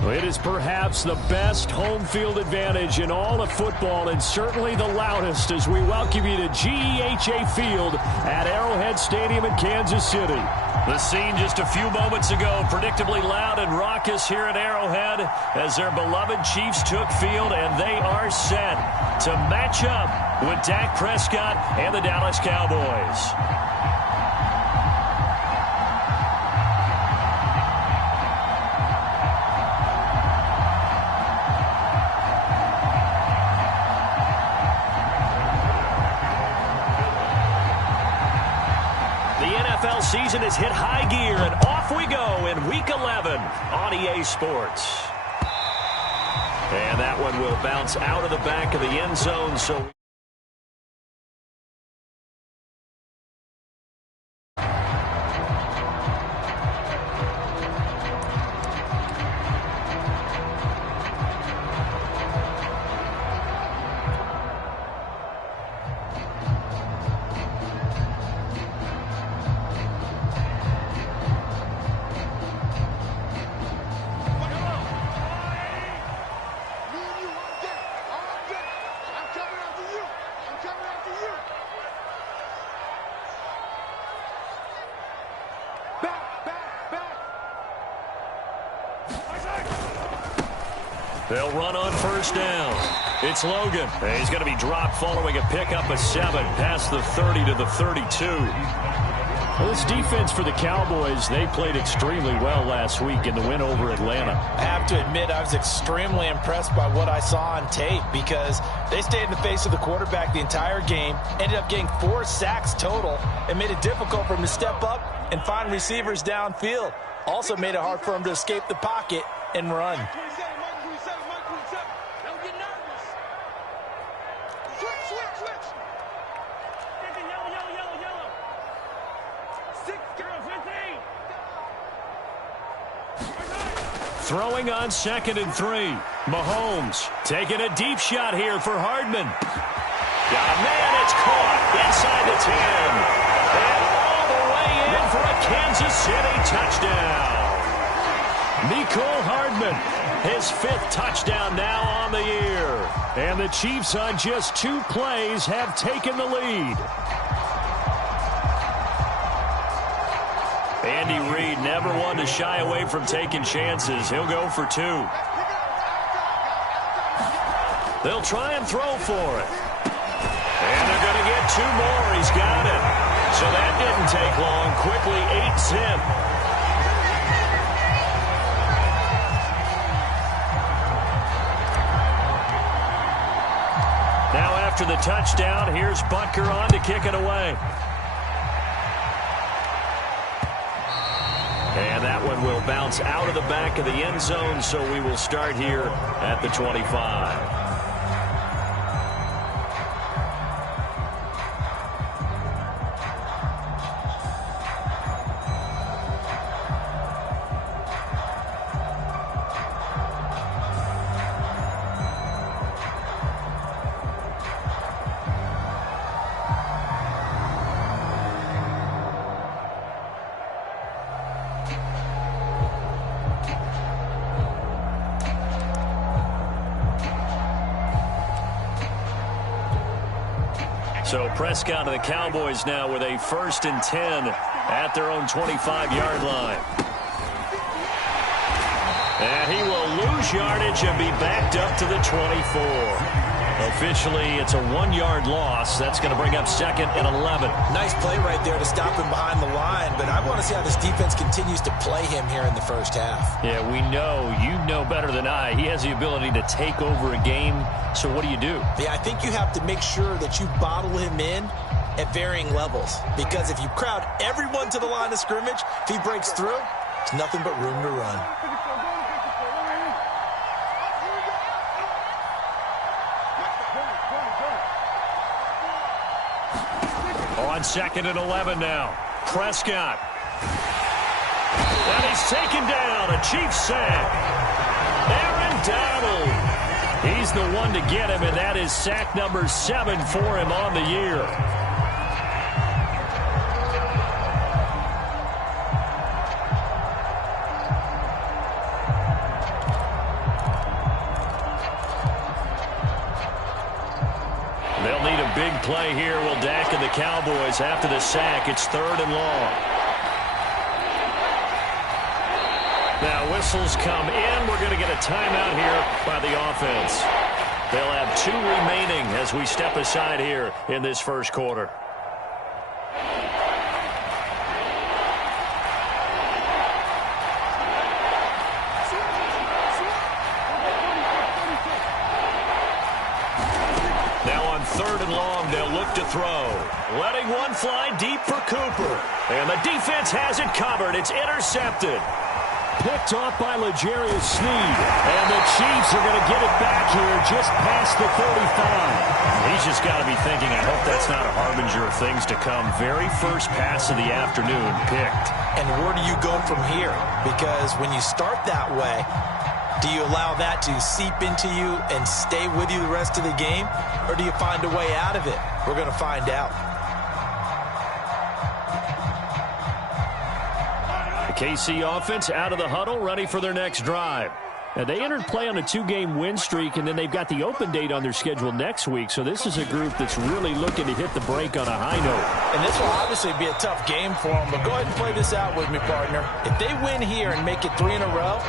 It is perhaps the best home field advantage in all of football, and certainly the loudest, as we welcome you to GEHA Field at Arrowhead Stadium in Kansas City. The scene just a few moments ago, predictably loud and raucous here at Arrowhead as their beloved Chiefs took field, and they are set to match up with Dak Prescott and the Dallas Cowboys. NFL season has hit high gear, and off we go in Week 11 on EA Sports. And that one will bounce out of the back of the end zone, so... They'll run on first down. It's Logan. He's going to be dropped following a pickup of 7 past the 30 to the 32. Well, this defense for the Cowboys, they played extremely well last week in the win over Atlanta. I have to admit, I was extremely impressed by what I saw on tape because they stayed in the face of the quarterback the entire game, ended up getting 4 sacks total, and made it difficult for him to step up and find receivers downfield. Also made it hard for him to escape the pocket and run. Throwing on 2nd and 3. Mahomes taking a deep shot here for Hardman. Got a man, it's caught inside the 10. And all the way in for a Kansas City touchdown. Mecole Hardman, his 5th touchdown now on the year. And the Chiefs on just 2 plays have taken the lead. Andy Reid never one to shy away from taking chances. He'll go for 2. They'll try and throw for it. And they're going to get 2 more. He's got it. So that didn't take long. Quickly 8-zip. Now after the touchdown, here's Butker on to kick it away. And that one will bounce out of the back of the end zone, so we will start here at the 25. So Prescott and the Cowboys now with a 1st and 10 at their own 25-yard line. And he will lose yardage and be backed up to the 24. Officially, it's a 1-yard loss. That's going to bring up 2nd and 11. Nice play right there to stop him behind the line, but I want to see how this defense continues to play him here in the first half. Yeah, we know, you know better than I, he has the ability to take over a game. So what do you do? Yeah, I think you have to make sure that you bottle him in at varying levels, because if you crowd everyone to the line of scrimmage, if he breaks through, it's nothing but room to run. On 2nd and 11 now. Prescott. And he's taken down. A Chiefs sack. Aaron Donald. He's the one to get him, and that is sack number 7 for him on the year. Cowboys after the sack. It's 3rd and long. Now whistles come in. We're going to get a timeout here by the offense. They'll have 2 remaining as we step aside here in this first quarter. Now on 3rd and long, they'll look to throw. Letting one fly deep for Cooper. And the defense has it covered. It's intercepted. Picked off by L'Jarius Sneed. And the Chiefs are going to get it back here just past the 35. He's just got to be thinking, I hope that's not a harbinger of things to come. Very first pass of the afternoon picked. And where do you go from here? Because when you start that way, do you allow that to seep into you and stay with you the rest of the game? Or do you find a way out of it? We're going to find out. KC offense out of the huddle, ready for their next drive. Now, they entered play on a 2-game win streak, and then they've got the open date on their schedule next week. So this is a group that's really looking to hit the break on a high note. And this will obviously be a tough game for them, but go ahead and play this out with me, partner. If they win here and make it 3 in a row,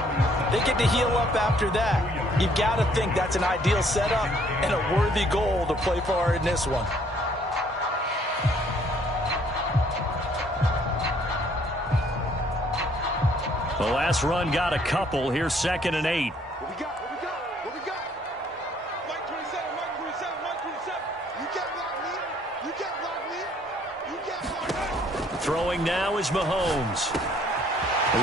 they get to heal up after that. You've got to think that's an ideal setup and a worthy goal to play for in this one. The last run got a couple. Here's 2nd and 8. What we got? Mike 27, Mike 27, Mike 27. You can't block me. You can't block me. You can't block me. Throwing now is Mahomes.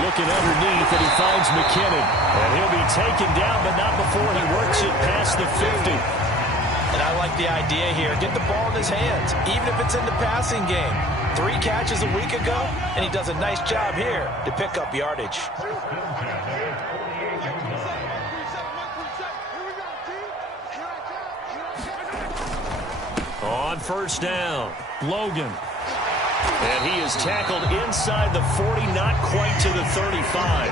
Looking underneath, and he finds McKinnon. And he'll be taken down, but not before he works it past the 50. And I like the idea here. Get the ball in his hands, even if it's in the passing game. 3 catches a week ago, and he does a nice job here to pick up yardage. On 1st down, Logan. And he is tackled inside the 40, not quite to the 35.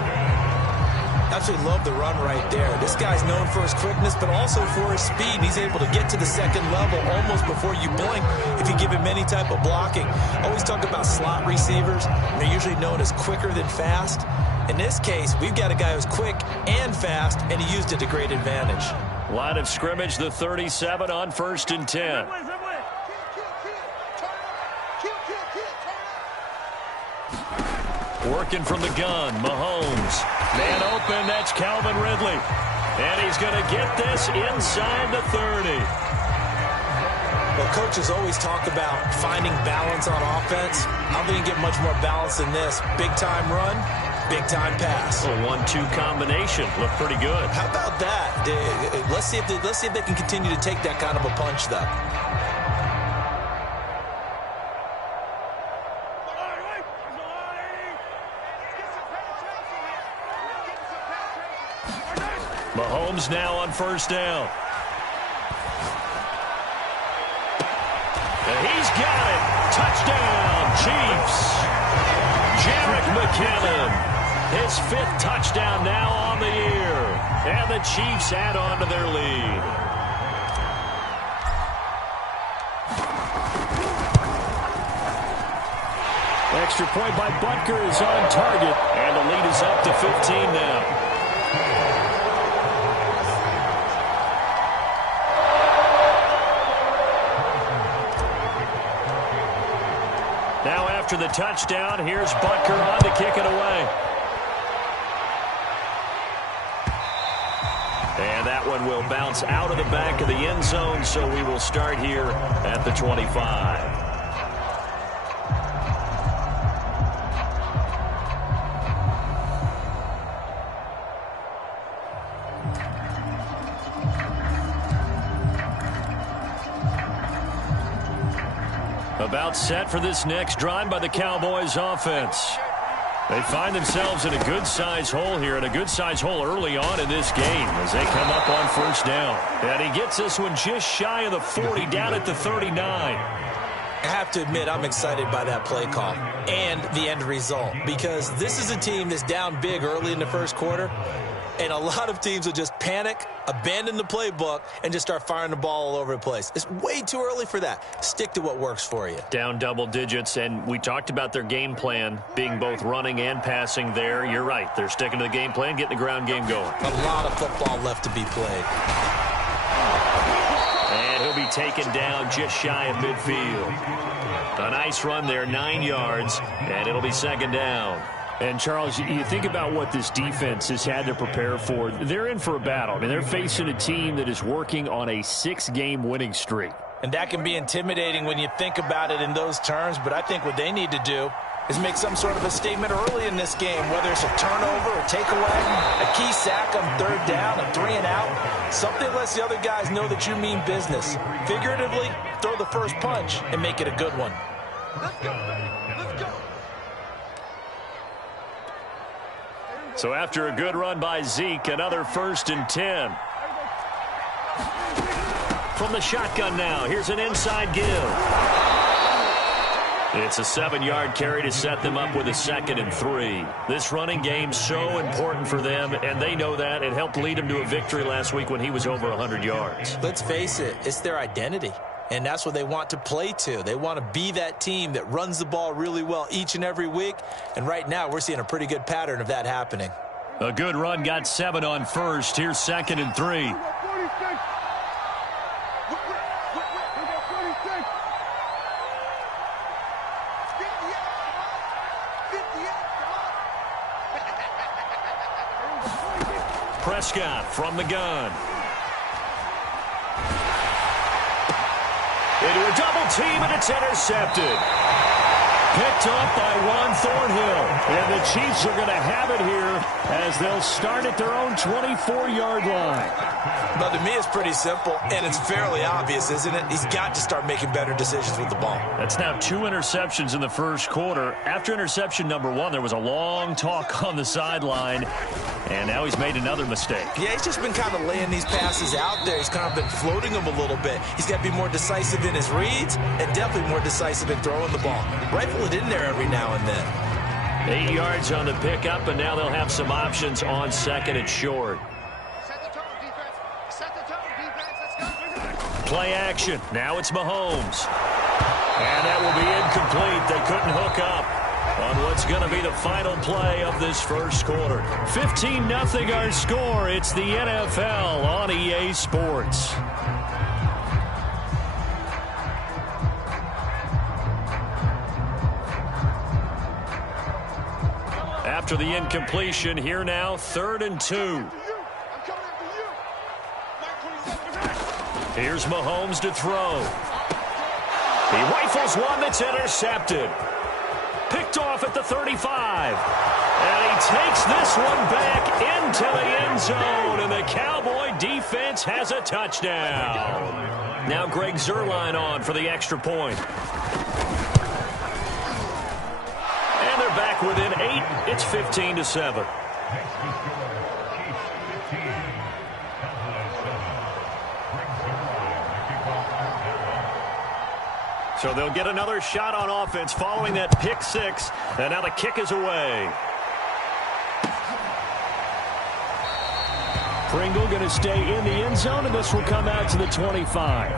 Absolutely love the run right there. This guy's known for his quickness, but also for his speed. He's able to get to the 2nd level almost before you blink if you give him any type of blocking. Always talk about slot receivers. They're usually known as quicker than fast. In this case, we've got a guy who's quick and fast, and he used it to great advantage. Line of scrimmage, the 37 on 1st and 10. Working from the gun, Mahomes. Man open, that's Calvin Ridley. And he's going to get this inside the 30. Well, coaches always talk about finding balance on offense. I don't think you get much more balance than this. Big-time run, big-time pass. A 1-2 combination. Looked pretty good. How about that? Let's see if they can continue to take that kind of a punch, though. Mahomes now on 1st down. And he's got it. Touchdown, Chiefs. Jerick McKinnon. His 5th touchdown now on the year. And the Chiefs add on to their lead. Extra point by Butker is on target. And the lead is up to 15 now. Now after the touchdown, here's Butker on to kick it away. And that one will bounce out of the back of the end zone, so we will start here at the 25. About set for this next drive by the Cowboys offense. They find themselves in a good-sized hole here, and a good-sized hole early on in this game as they come up on 1st down. And he gets this one just shy of the 40, down at the 39. I have to admit, I'm excited by that play call and the end result, because this is a team that's down big early in the first quarter. And a lot of teams will just panic, abandon the playbook, and just start firing the ball all over the place. It's way too early for that. Stick to what works for you. Down double digits, and we talked about their game plan being both running and passing there. You're right. They're sticking to the game plan, getting the ground game going. A lot of football left to be played. And he'll be taken down just shy of midfield. A nice run there, 9 yards, and it'll be second down. And, Charles, you think about what this defense has had to prepare for. They're in for a battle. I mean, they're facing a team that is working on a 6-game winning streak. And that can be intimidating when you think about it in those terms, but I think what they need to do is make some sort of a statement early in this game, whether it's a turnover, a takeaway, a key sack on third down, a 3 and out. Something lets the other guys know that you mean business. Figuratively, throw the first punch and make it a good one. Let's go. Let's go. So after a good run by Zeke, another 1st and 10. From the shotgun now, here's an inside give. It's a 7-yard carry to set them up with a 2nd and 3. This running game so important for them, and they know that. It helped lead them to a victory last week when he was over 100 yards. Let's face it, it's their identity. And that's what they want to play to. They want to be that team that runs the ball really well each and every week. And right now, we're seeing a pretty good pattern of that happening. A good run got 7 on first. Here's 2nd and 3. Prescott from the gun. Into a double team, and it's intercepted. Picked off by Juan Thornhill. And the Chiefs are going to have it here as they'll start at their own 24-yard line. But to me, it's pretty simple, and it's fairly obvious, isn't it? He's got to start making better decisions with the ball. That's now 2 interceptions in the first quarter. After interception number 1, there was a long talk on the sideline, and now he's made another mistake. Yeah, he's just been kind of laying these passes out there. He's kind of been floating them a little bit. He's got to be more decisive in his reads and definitely more decisive in throwing the ball. Rifle it in there every now and then. 8 yards on the pickup, and now they'll have some options on 2nd and short. Set the tone, defense. Set the tone, defense. Let's go. Play action. Now it's Mahomes. And that will be incomplete. They couldn't hook up on what's going to be the final play of this first quarter. 15-0 our score. It's the NFL on EA Sports. After the incompletion, here now, 3rd and 2. I'm coming after you. Mike 27. Here's Mahomes to throw. He rifles one that's intercepted. Picked off at the 35. And he takes this one back into the end zone. And the Cowboy defense has a touchdown. Now Greg Zuerlein on for the extra point. And they're back within 8. It's 15-7. So they'll get another shot on offense following that pick 6. And now the kick is away. Pringle going to stay in the end zone, and this will come out to the 25.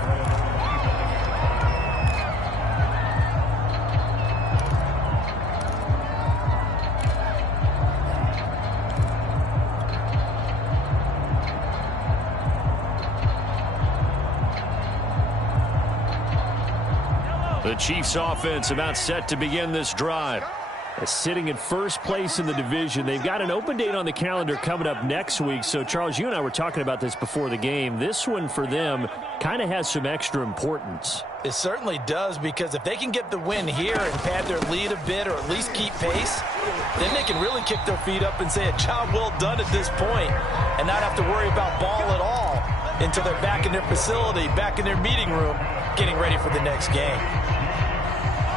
The Chiefs offense about set to begin this drive. Sitting in first place in the division. They've got an open date on the calendar coming up next week. So, Charles, you and I were talking about this before the game. This one for them kind of has some extra importance. It certainly does, because if they can get the win here and pad their lead a bit or at least keep pace, then they can really kick their feet up and say a job well done at this point and not have to worry about ball at all until they're back in their facility, back in their meeting room, getting ready for the next game.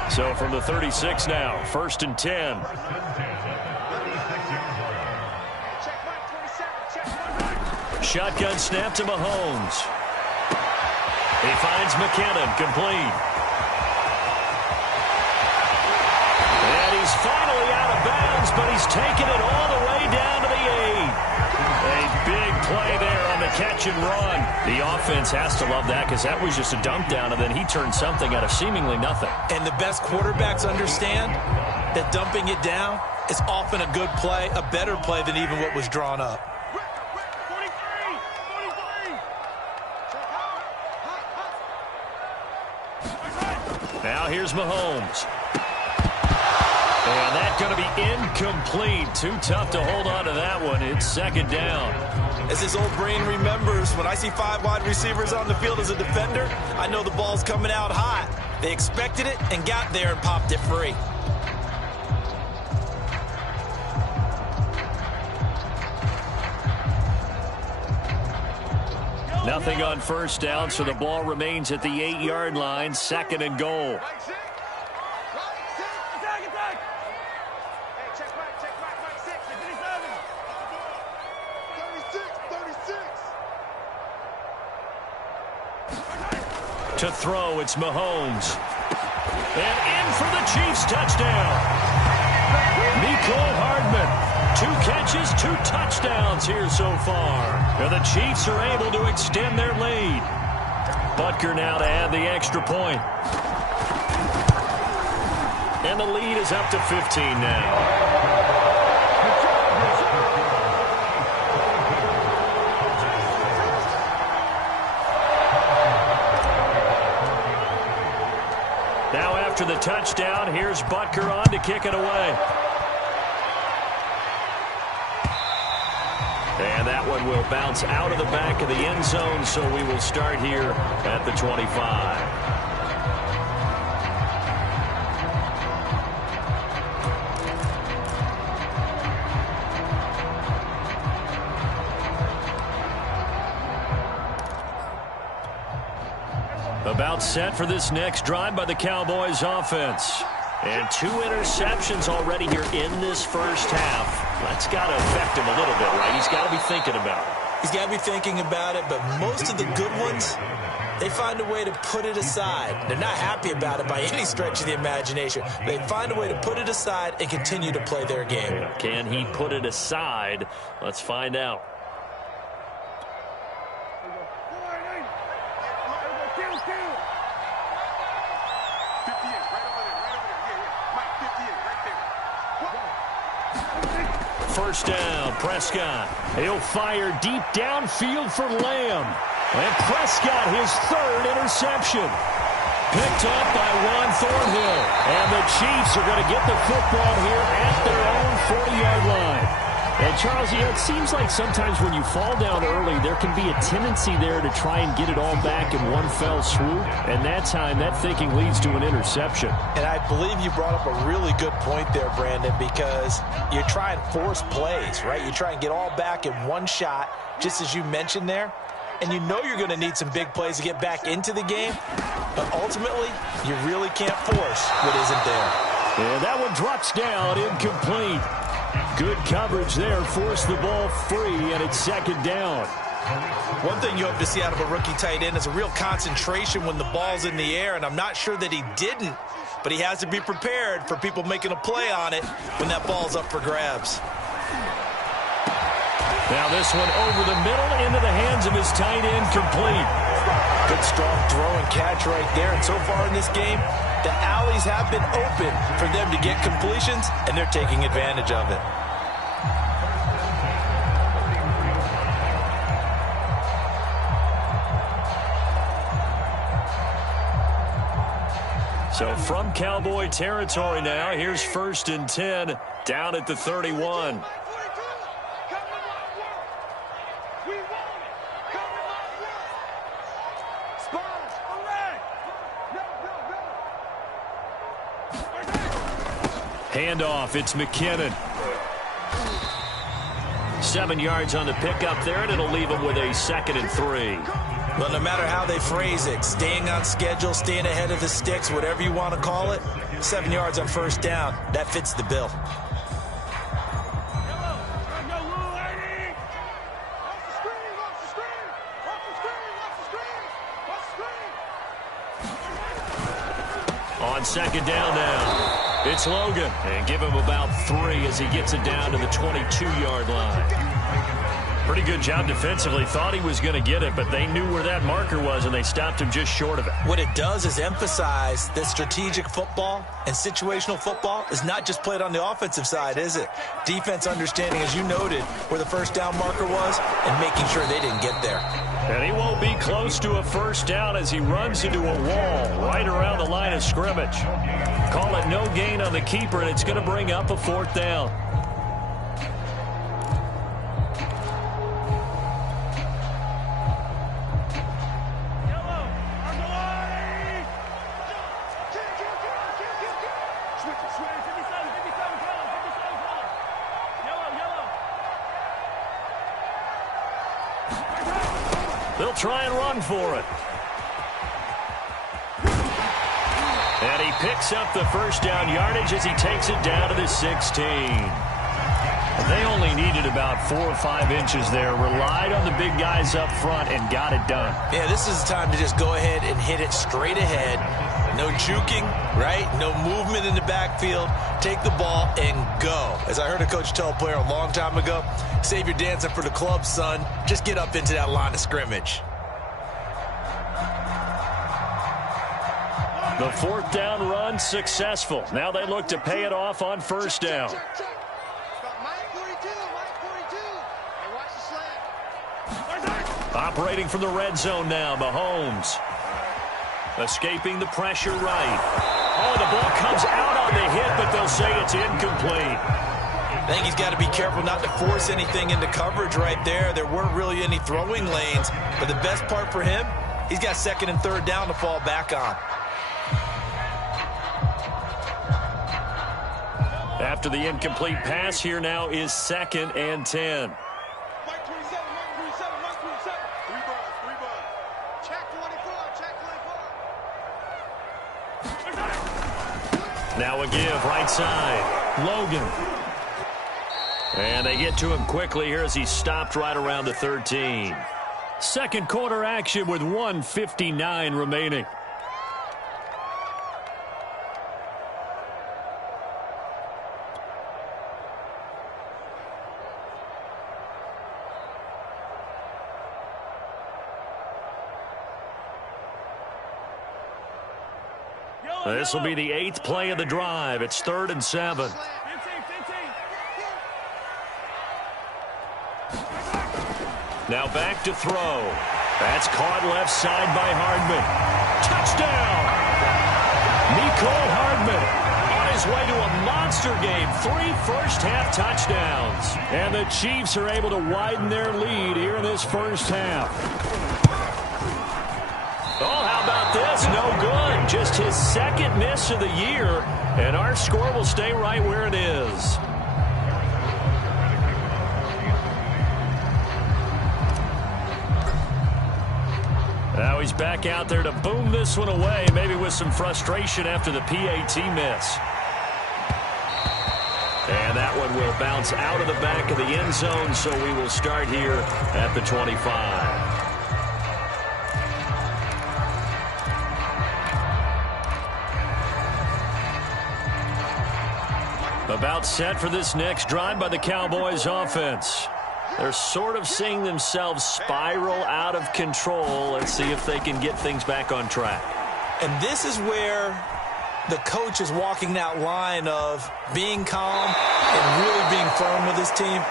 So from the 36 now, 1st and 10. Shotgun snap to Mahomes. He finds McKinnon, complete. And he's finally out of bounds, but he's taken it all the way down to the 8. catch and run. The offense has to love that because that was just a dump down, and then he turned something out of seemingly nothing. And the best quarterbacks understand that dumping it down is often a good play, a better play than even what was drawn up. Now here's Mahomes. And that's going to be incomplete. Too tough to hold on to that one. It's second down. As his old brain remembers, when I see 5 wide receivers on the field as a defender, I know the ball's coming out hot. They expected it and got there and popped it free. Nothing on first down, so the ball remains at the 8-yard line. Second and goal. To throw, it's Mahomes. And in for the Chiefs touchdown. Mecole Hardman. 2 catches, 2 touchdowns here so far. And the Chiefs are able to extend their lead. Butker now to add the extra point. And the lead is up to 15 now. Now after the touchdown, here's Butker on to kick it away. And that one will bounce out of the back of the end zone, so we will start here at the 25. About set for this next drive by the Cowboys offense. And 2 interceptions already here in this first half. That's got to affect him a little bit, right? He's got to be thinking about it. He's got to be thinking about it, but most of the good ones, they find a way to put it aside. They're not happy about it by any stretch of the imagination. They find a way to put it aside and continue to play their game. Can he put it aside? Let's find out. First down, Prescott. He'll fire deep downfield for Lamb. And Prescott, his 3rd interception. Picked up by Juan Thornhill. And the Chiefs are going to get the football here at their own 40-yard line. And, Charles, it seems like sometimes when you fall down early, there can be a tendency there to try and get it all back in one fell swoop. And that time, that thinking leads to an interception. And I believe you brought up a really good point there, Brandon, because you try and force plays, right? You try and get all back in one shot, just as you mentioned there. And you know you're going to need some big plays to get back into the game. But ultimately, you really can't force what isn't there. And that one drops down, incomplete. Good coverage there, forced the ball free, and it's second down. One thing you hope to see out of a rookie tight end is a real concentration when the ball's in the air, and I'm not sure that he didn't, but he has to be prepared for people making a play on it when that ball's up for grabs. Now this one over the middle into the hands of his tight end, complete. Good strong throw and catch right there, and so far in this game, the alleys have been open for them to get completions, and they're taking advantage of it. So from Cowboy territory now, here's 1st and 10 down at the 31. Handoff, it's McKinnon. 7 yards on the pickup there, and it'll leave him with a 2nd and 3. Well, no matter how they phrase it, staying on schedule, staying ahead of the sticks, whatever you want to call it, 7 yards on first down, that fits the bill. On second down now. It's Logan, and give him about 3 as he gets it down to the 22-yard line. Pretty good job defensively. Thought he was going to get it, but they knew where that marker was, and they stopped him just short of it. What it does is emphasize that strategic football and situational football is not just played on the offensive side, is it? Defense understanding, as you noted, where the first down marker was and making sure they didn't get there. And he won't be close to a first down as he runs into a wall right around the line of scrimmage. Call it no gain on the keeper, and it's going to bring up a fourth down. They'll try and run for it. And he picks up the first down yardage as he takes it down to the 16. They only needed about 4 or 5 inches there. Relied on the big guys up front and got it done. Yeah, this is the time to just go ahead and hit it straight ahead. No juking, right? No movement in the backfield. Take the ball and go. As I heard a coach tell a player a long time ago, save your dancing for the club, son. Just get up into that line of scrimmage. The fourth down run successful. Now they look to pay it off on first down. Operating from the red zone now, Mahomes. Escaping the pressure right. Oh, the ball comes out on the hit, but they'll say it's incomplete. I think he's got to be careful not to force anything into coverage right there. There weren't really any throwing lanes, but the best part for him, he's got second and third down to fall back on. After the incomplete pass, here now is 2nd and 10. Now a give, right side. Logan. And they get to him quickly here as he stopped right around the 13. Second quarter action with 1:59 remaining. This will be the 8th play of the drive. It's 3rd and 7. Now back to throw. That's caught left side by Hardman. Touchdown! Mecole Hardman on his way to a monster game. 3 first-half touchdowns. And the Chiefs are able to widen their lead here in this first half. Oh, how about this? No good. Just his 2nd miss of the year, and our score will stay right where it is. Now he's back out there to boom this one away, maybe with some frustration after the PAT miss. And that one will bounce out of the back of the end zone, so we will start here at the 25. About set for this next drive by the Cowboys offense. They're sort of seeing themselves spiral out of control. Let's see if they can get things back on track. And this is where the coach is walking that line of being calm and really being firm with his team.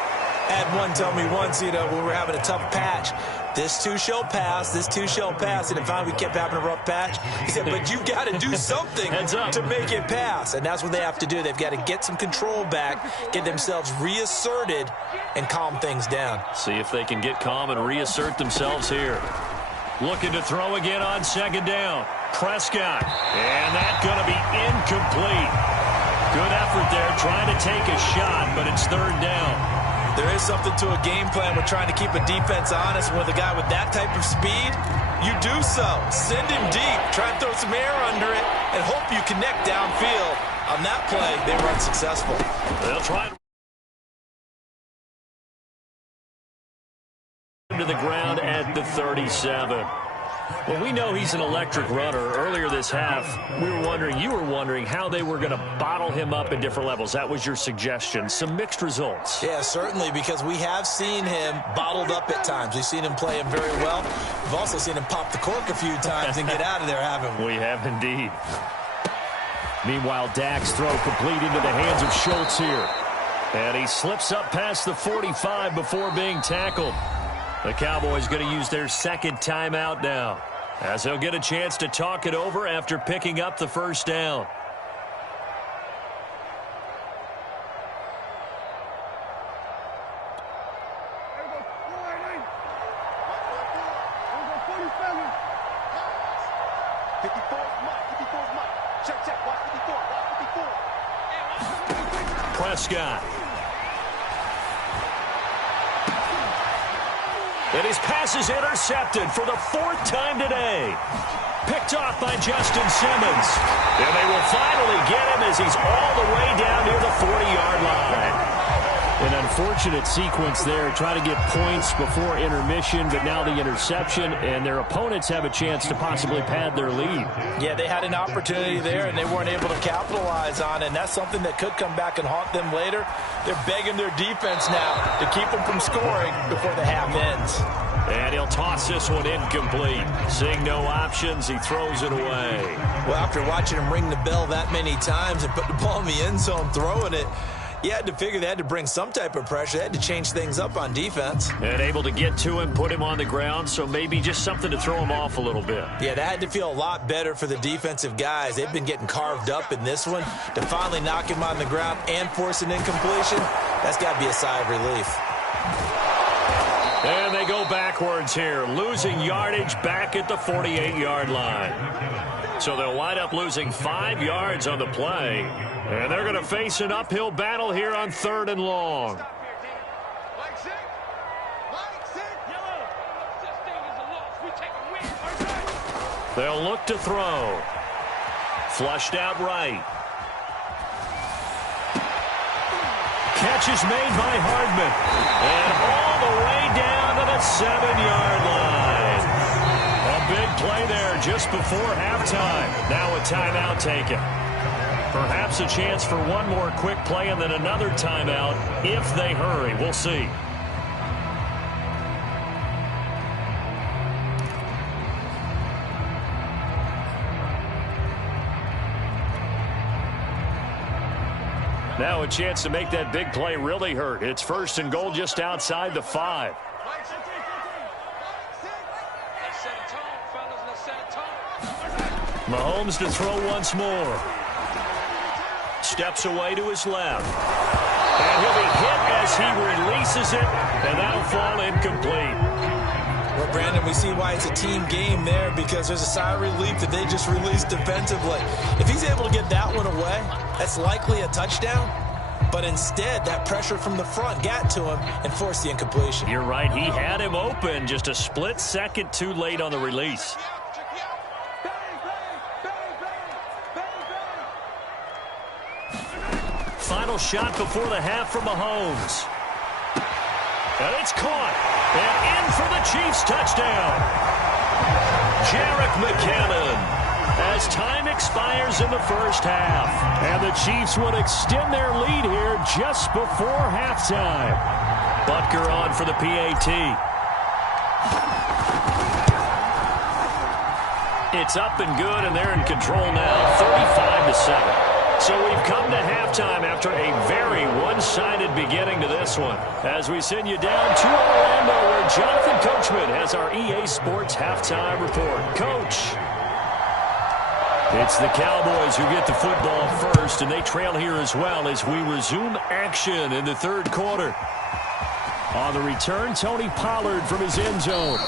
I had one tell me once, when we were having a tough patch, this too shall pass, this too shall pass. And then finally we kept having a rough patch. He said, but you got to do something to make it pass. And that's what they have to do. They've got to get some control back, get themselves reasserted, and calm things down. See if they can get calm and reassert themselves here. Looking to throw again on 2nd down. Prescott. And that's going to be incomplete. Good effort there, trying to take a shot, but it's 3rd down. There is something to a game plan with trying to keep a defense honest. With a guy with that type of speed, you do so. Send him deep. Try and throw some air under it and hope you connect downfield. On that play, they were unsuccessful. They'll try to the ground at the 37. Well, we know he's an electric runner. Earlier this half, you were wondering how they were going to bottle him up at different levels. That was your suggestion. Some mixed results. Yeah, certainly, because we have seen him bottled up at times. We've seen him play him very well. We've also seen him pop the cork a few times and get out of there, haven't we? We have indeed. Meanwhile, Dak's throw complete into the hands of Schultz here. And he slips up past the 45 before being tackled. The Cowboys going to use their second timeout now, as they'll get a chance to talk it over after picking up the first down. Prescott. And his pass is intercepted for the fourth time today. Picked off by Justin Simmons. And they will finally get him as he's all the way down near the 40-yard line. An unfortunate sequence there, trying to get points before intermission, but now the interception, and their opponents have a chance to possibly pad their lead. Yeah, they had an opportunity there, and they weren't able to capitalize on it, and that's something that could come back and haunt them later. They're begging their defense now to keep them from scoring before the half ends. And he'll toss this one incomplete. Seeing no options, he throws it away. Well, after watching him ring the bell that many times and put the ball in the end zone throwing it, you had to figure they had to bring some type of pressure. They had to change things up on defense. And able to get to him, put him on the ground, so maybe just something to throw him off a little bit. Yeah, that had to feel a lot better for the defensive guys. They've been getting carved up in this one. To finally knock him on the ground and force an incompletion, that's got to be a sigh of relief. And they go backwards here, losing yardage back at the 48-yard line. So they'll wind up losing 5 yards on the play. And they're going to face an uphill battle here on 3rd and long. They'll look to throw. Flushed out right. Catch is made by Hardman. And all the way down to the 7-yard line. A big play there just before halftime. Now a timeout taken. Perhaps a chance for one more quick play and then another timeout if they hurry. We'll see. Now a chance to make that big play really hurt. It's 1st and goal just outside the 5. Mahomes to throw once more. Steps away to his left. And he'll be hit as he releases it, and that'll fall incomplete. Well, Brandon, we see why it's a team game there, because there's a sigh of relief that they just released defensively. If he's able to get that one away, that's likely a touchdown. But instead, that pressure from the front got to him and forced the incompletion. You're right. He had him open, just a split second too late on the release. Final shot before the half from Mahomes. And it's caught. And in for the Chiefs touchdown. Jerick McKinnon. As time expires in the first half. And the Chiefs would extend their lead here just before halftime. Butker on for the PAT. It's up and good, and they're in control now, 35-7. So we've come to halftime after a very one-sided beginning to this one. As we send you down to Orlando, where Jonathan Coachman has our EA Sports halftime report. Coach. It's the Cowboys who get the football first, and they trail here as well as we resume action in the 3rd quarter. On the return, Tony Pollard from his end zone.